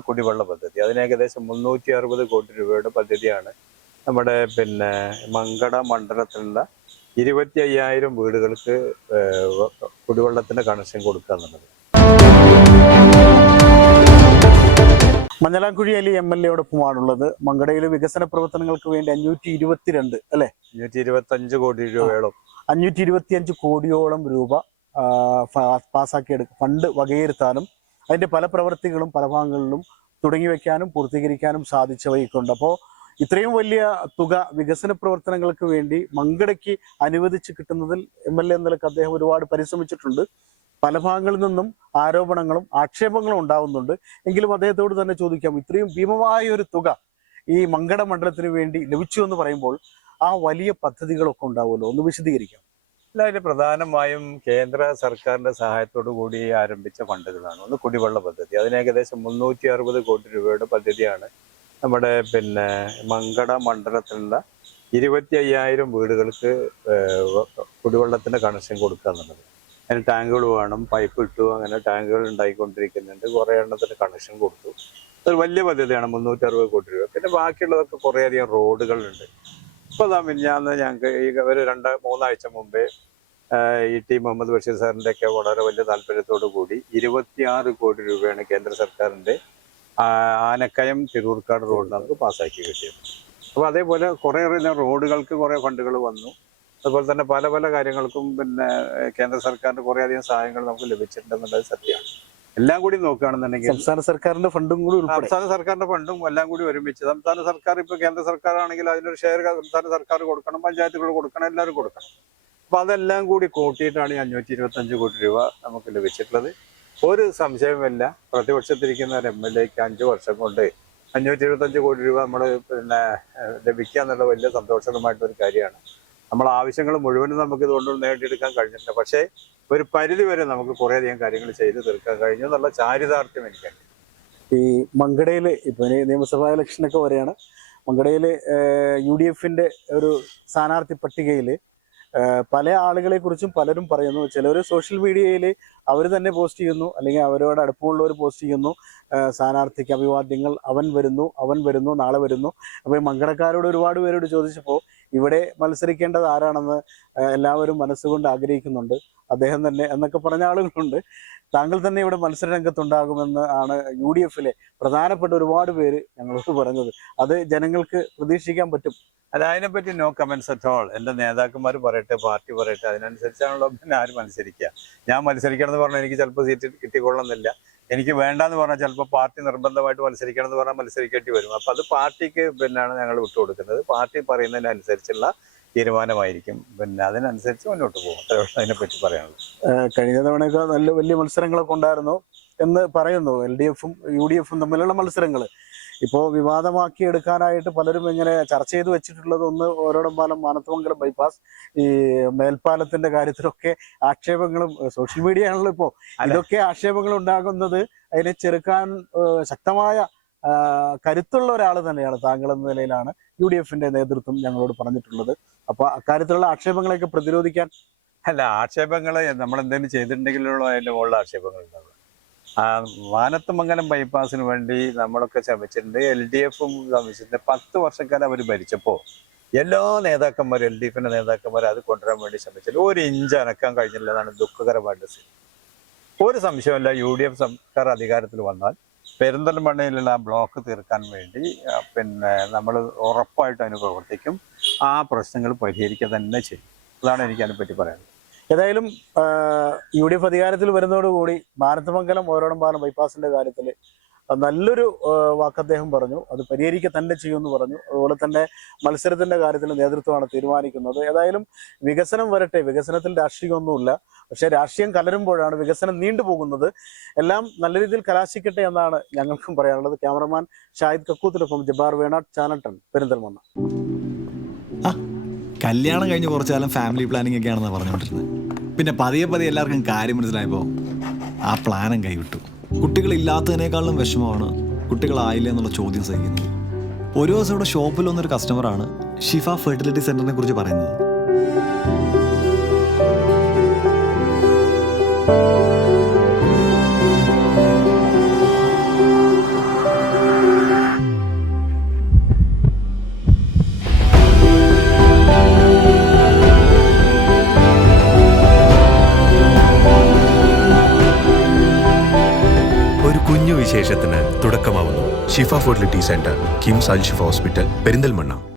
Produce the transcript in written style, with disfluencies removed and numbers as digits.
കുടിവെള്ള പദ്ധതി. അതിന് ഏകദേശം 360 കോടി രൂപയുടെ പദ്ധതിയാണ് നമ്മുടെ മങ്കട മണ്ഡലത്തിലുള്ള 25,000 വീടുകൾക്ക് കുടിവെള്ളത്തിന്റെ കണക്ഷൻ കൊടുക്കുക എന്നുള്ളത്. മഞ്ഞളാംകുഴി അലി MLA-യോടൊപ്പമാണുള്ളത്. മങ്കടയിലെ വികസന പ്രവർത്തനങ്ങൾക്ക് വേണ്ടി 522 അല്ലെ 525 കോടി രൂപയോളം 525 കോടിയോളം രൂപ പാസ്സാക്കിയെടുക്കും ഫണ്ട് വകയിരുത്താനും അതിന്റെ പല പ്രവൃത്തികളും പല ഭാഗങ്ങളിലും തുടങ്ങി വെക്കാനും പൂർത്തീകരിക്കാനും സാധിച്ചവയ്ക്കുണ്ട്. അപ്പോൾ ഇത്രയും വലിയ തുക വികസന പ്രവർത്തനങ്ങൾക്ക് വേണ്ടി മങ്കടയ്ക്ക് അനുവദിച്ച് കിട്ടുന്നതിൽ MLA എന്ന നിലക്ക് അദ്ദേഹം ഒരുപാട് പരിശ്രമിച്ചിട്ടുണ്ട്. പല ഭാഗങ്ങളിൽ നിന്നും ആരോപണങ്ങളും ആക്ഷേപങ്ങളും ഉണ്ടാവുന്നുണ്ട്. എങ്കിലും അദ്ദേഹത്തോട് തന്നെ ചോദിക്കാം, ഇത്രയും ഭീമമായ ഒരു തുക ഈ മങ്കട മണ്ഡലത്തിന് വേണ്ടി ലഭിച്ചു എന്ന് പറയുമ്പോൾ ആ വലിയ പദ്ധതികളൊക്കെ ഉണ്ടാവുമല്ലോ, ഒന്ന് വിശദീകരിക്കാം. അതിന് പ്രധാനമായും കേന്ദ്ര സർക്കാരിന്റെ സഹായത്തോടു കൂടി ആരംഭിച്ച ഫണ്ടുകളാണ്. ഒന്ന് കുടിവെള്ള പദ്ധതി. അതിന് ഏകദേശം 360 കോടി രൂപയുടെ പദ്ധതിയാണ് നമ്മുടെ മങ്കട മണ്ഡലത്തിലുള്ള 25,000 വീടുകൾക്ക് കുടിവെള്ളത്തിന്റെ കണക്ഷൻ കൊടുക്കുക എന്നുള്ളത്. അതിന് ടാങ്കുകൾ വേണം, പൈപ്പ് ഇട്ടു, അങ്ങനെ ടാങ്കുകൾ ഉണ്ടായിക്കൊണ്ടിരിക്കുന്നുണ്ട്. കുറേ എണ്ണത്തിന് കണക്ഷൻ കൊടുത്തു. അതൊരു വലിയ പദ്ധതിയാണ്, 360 കോടി രൂപ. പിന്നെ ബാക്കിയുള്ളതൊക്കെ കുറേയധികം റോഡുകളുണ്ട്. ഇപ്പോൾ മിനിഞ്ഞാന്ന് ഞങ്ങൾക്ക് ഒരു 2-3 ആഴ്ച മുമ്പേ ET മുഹമ്മദ് ബഷീർ സാറിൻ്റെ ഒക്കെ വളരെ വലിയ താല്പര്യത്തോടു കൂടി 26 കോടി രൂപയാണ് കേന്ദ്ര സർക്കാരിൻ്റെ ആനക്കയം തിരൂർക്കാട് റോഡ് നമുക്ക് പാസ്സാക്കി കിട്ടിയത്. അപ്പോൾ അതേപോലെ കുറേ റോഡുകൾക്ക് കുറേ ഫണ്ടുകൾ വന്നു. അതുപോലെ തന്നെ പല പല കാര്യങ്ങൾക്കും കേന്ദ്ര സർക്കാരിന്റെ കുറേയധികം സഹായങ്ങൾ നമുക്ക് ലഭിച്ചിട്ടുണ്ടെന്നുള്ളത് സത്യമാണ്. എല്ലാം കൂടി നോക്കുകയാണെന്നുണ്ടെങ്കിൽ സംസ്ഥാന സർക്കാരിന്റെ ഫണ്ടും കൂടി സംസ്ഥാന സർക്കാരിന്റെ ഫണ്ടും എല്ലാം കൂടി ഒരുമിച്ച് സംസ്ഥാന സർക്കാർ ഇപ്പോൾ കേന്ദ്ര സർക്കാർ ആണെങ്കിൽ അതിനൊരു ഷെയർ സംസ്ഥാന സർക്കാർ കൊടുക്കണം, പഞ്ചായത്തുകൾ കൊടുക്കണം, എല്ലാവരും കൊടുക്കണം. അപ്പൊ അതെല്ലാം കൂടി കൂട്ടിയിട്ടാണ് 525 കോടി രൂപ നമുക്ക് ലഭിച്ചിട്ടുള്ളത്. ഒരു സംശയവുമില്ല, പ്രതിപക്ഷത്തിരിക്കുന്ന ഒരു MLA-ക്ക് 5 വർഷം കൊണ്ട് 525 കോടി രൂപ നമ്മൾ ലഭിക്കുക എന്നുള്ള വലിയ സന്തോഷകരമായിട്ടൊരു കാര്യമാണ്. നമ്മൾ ആവശ്യങ്ങൾ മുഴുവനും നമുക്ക് ഇതുകൊണ്ട് നേടിയെടുക്കാൻ കഴിഞ്ഞിട്ടില്ല. പക്ഷേ ഒരു പരിധി വരെ നമുക്ക് കുറേയധികം കാര്യങ്ങൾ ചെയ്തു തീർക്കാൻ കഴിഞ്ഞു എന്നുള്ള ചാരിതാർത്ഥ്യം എനിക്കുണ്ട്. ഈ മങ്കടയിൽ ഇപ്പൊ നിയമസഭാ ഇലക്ഷനൊക്കെ വരെയാണ്. മങ്കടയിൽ UDF-ന്റെ ഒരു സ്ഥാനാർത്ഥി പട്ടികയിൽ പല ആളുകളെ കുറിച്ചും പലരും പറയുന്നു. ചിലർ സോഷ്യൽ മീഡിയയിൽ അവർ തന്നെ പോസ്റ്റ് ചെയ്യുന്നു, അല്ലെങ്കിൽ അവരോട് അടുപ്പമുള്ളവർ പോസ്റ്റ് ചെയ്യുന്നു, സ്ഥാനാർത്ഥിക്ക് അഭിവാദ്യങ്ങൾ, അവൻ വരുന്നു, നാളെ വരുന്നു. അപ്പോൾ ഈ മങ്കടക്കാരോട് ഒരുപാട് പേരോട് ചോദിച്ചപ്പോൾ ഇവിടെ മത്സരിക്കേണ്ടത് ആരാണെന്ന് എല്ലാവരും മനസ്സുകൊണ്ട് ആഗ്രഹിക്കുന്നുണ്ട്, അദ്ദേഹം തന്നെ എന്നൊക്കെ പറഞ്ഞ ആളുകളുണ്ട്. താങ്കൾ തന്നെ ഇവിടെ മത്സര രംഗത്തുണ്ടാകുമെന്ന് ആണ് UDF-ലെ പ്രധാനപ്പെട്ട ഒരുപാട് പേര് ഞങ്ങളോട് പറഞ്ഞത്. അത് ജനങ്ങൾക്ക് പ്രതീക്ഷിക്കാൻ പറ്റും? അല്ല, അതിനെപ്പറ്റി നോ കമന്റ്സ് അറ്റ് ഓൾ. എൻ്റെ നേതാക്കന്മാർ പറയട്ടെ, പാർട്ടി പറയട്ടെ, അതിനനുസരിച്ചാണല്ലോ ആര് മത്സരിക്കുക. ഞാൻ മത്സരിക്കണം എന്ന് പറഞ്ഞാൽ എനിക്ക് ചിലപ്പോൾ സീറ്റ് കിട്ടിക്കൊള്ളുന്നില്ല. എനിക്ക് വേണ്ടാന്ന് പറഞ്ഞാൽ ചിലപ്പോൾ പാർട്ടി നിർബന്ധമായിട്ട് മത്സരിക്കണം എന്ന് പറഞ്ഞാൽ മത്സരിക്കേണ്ടി വരും. അപ്പം അത് പാർട്ടിക്ക് ഞങ്ങൾ വിട്ടുകൊടുക്കുന്നത്. പാർട്ടി പറയുന്നതിനനുസരിച്ചുള്ള തീരുമാനമായിരിക്കും. അതിനനുസരിച്ച് മുന്നോട്ട് പോകും. അത്രേ അതിനെപ്പറ്റി പറയാനുള്ളത്. കഴിഞ്ഞ തവണയൊക്കെ നല്ല വലിയ മത്സരങ്ങളൊക്കെ ഉണ്ടായിരുന്നു എന്ന് പറയുന്നു. LDF-ഉം UDF-ഉം തമ്മിലുള്ള മത്സരങ്ങൾ ഇപ്പോൾ വിവാദമാക്കി എടുക്കാനായിട്ട് പലരും ഇങ്ങനെ ചർച്ച ചെയ്ത് വെച്ചിട്ടുള്ളത്, ഒന്ന് ഓരോടമ്പാലം മാനത്തമംഗലം ബൈപ്പാസ്, ഈ മേൽപ്പാലത്തിന്റെ കാര്യത്തിലൊക്കെ ആക്ഷേപങ്ങളും സോഷ്യൽ മീഡിയ ആണല്ലോ ഇപ്പോൾ, ഇതൊക്കെ ആക്ഷേപങ്ങൾ ഉണ്ടാകുന്നത്. അതിനെ ചെറുക്കാൻ ശക്തമായ കരുത്തുള്ള ഒരാൾ തന്നെയാണ് താങ്കൾ എന്ന നിലയിലാണ് UDF-ന്റെ നേതൃത്വം ഞങ്ങളോട് പറഞ്ഞിട്ടുള്ളത്. അപ്പൊ അക്കാര്യത്തിലുള്ള ആക്ഷേപങ്ങളെയൊക്കെ പ്രതിരോധിക്കാൻ ആക്ഷേപങ്ങൾ നമ്മൾ എന്തെങ്കിലും ചെയ്തിട്ടുണ്ടെങ്കിലുള്ള അതിന്റെ മുകളിൽ ആക്ഷേപങ്ങൾ ഉണ്ടാവുക. മാനത്തമംഗലം ബൈപ്പാസിന് വേണ്ടി നമ്മളൊക്കെ ശ്രമിച്ചിട്ടുണ്ട്. LDF-ഉം ശ്രമിച്ചിട്ടുണ്ട്. 10 വർഷക്കാലം അവർ ഭരിച്ചപ്പോൾ എല്ലാ നേതാക്കന്മാരും LDF-ന്റെ നേതാക്കന്മാരും അത് കൊണ്ടുവരാൻ വേണ്ടി ശ്രമിച്ചില്ല. 1 ഇഞ്ച് അനക്കാൻ കഴിഞ്ഞില്ല എന്നാണ് ദുഃഖകരമായിട്ട്. ഒരു സംശയമില്ല, UDF സർക്കാർ അധികാരത്തിൽ വന്നാൽ പെരിന്തൽമണ്ണയിലുള്ള ആ ബ്ലോക്ക് തീർക്കാൻ വേണ്ടി നമ്മൾ ഉറപ്പായിട്ട് അതിന് പ്രവർത്തിക്കും. ആ പ്രശ്നങ്ങൾ പരിഹരിക്കുക തന്നെ ചെയ്യും. അതാണ് എനിക്ക് അതിനെപ്പറ്റി പറയാനുള്ളത്. ഏതായാലും UDF അധികാരത്തിൽ വരുന്നതോടുകൂടി മാനത്തമംഗലം ഓരോടമ്പാലം ബൈപ്പാസിന്റെ കാര്യത്തിൽ നല്ലൊരു വാക്ക് അദ്ദേഹം പറഞ്ഞു. അത് പരിഹരിക്കുക തന്നെ ചെയ്യുമെന്ന് പറഞ്ഞു. അതുപോലെ തന്നെ മത്സരത്തിന്റെ കാര്യത്തിൽ നേതൃത്വമാണ് തീരുമാനിക്കുന്നത്. ഏതായാലും വികസനം വരട്ടെ, വികസനത്തിൽ രാഷ്ട്രീയമൊന്നുമില്ല. പക്ഷെ രാഷ്ട്രീയം കലരുമ്പോഴാണ് വികസനം നീണ്ടുപോകുന്നത്. എല്ലാം നല്ല രീതിയിൽ കലാശിക്കട്ടെ എന്നാണ് ഞങ്ങൾക്കും പറയാനുള്ളത്. ക്യാമറമാൻ ഷാഹിദ് കക്കൂത്തിനൊപ്പം ജബ്ബാർ വേണാട്, ചാനൽ 10, പെരിന്തൽമണ്ണ. കല്യാണം കഴിഞ്ഞ് കുറച്ചു കാലം ഫാമിലി പ്ലാനിങ് ഒക്കെയാണെന്നാണ് പറഞ്ഞുകൊണ്ടിരുന്നത്. പിന്നെ പതിയെ എല്ലാവർക്കും കാര്യം മനസ്സിലായപ്പോൾ ആ പ്ലാനും കൈവിട്ടു. കുട്ടികളില്ലാത്തതിനേക്കാളും വിഷമമാണ് കുട്ടികളായില്ല എന്നുള്ള ചോദ്യം സഹിക്കുന്നത്. ഒരു ദിവസം ഇവിടെ ഷോപ്പിൽ വന്നൊരു കസ്റ്റമറാണ് ഷിഫ ഫെർട്ടിലിറ്റി സെന്ററിനെ കുറിച്ച് പറയുന്നത്. വിശേഷത്തിന് തുടക്കമാവുന്നു. ഷിഫ ഫെർട്ടിലിറ്റി സെന്റർ, കിംസ് അൽ ഷിഫ ഹോസ്പിറ്റൽ, പെരിന്തൽമണ്ണ.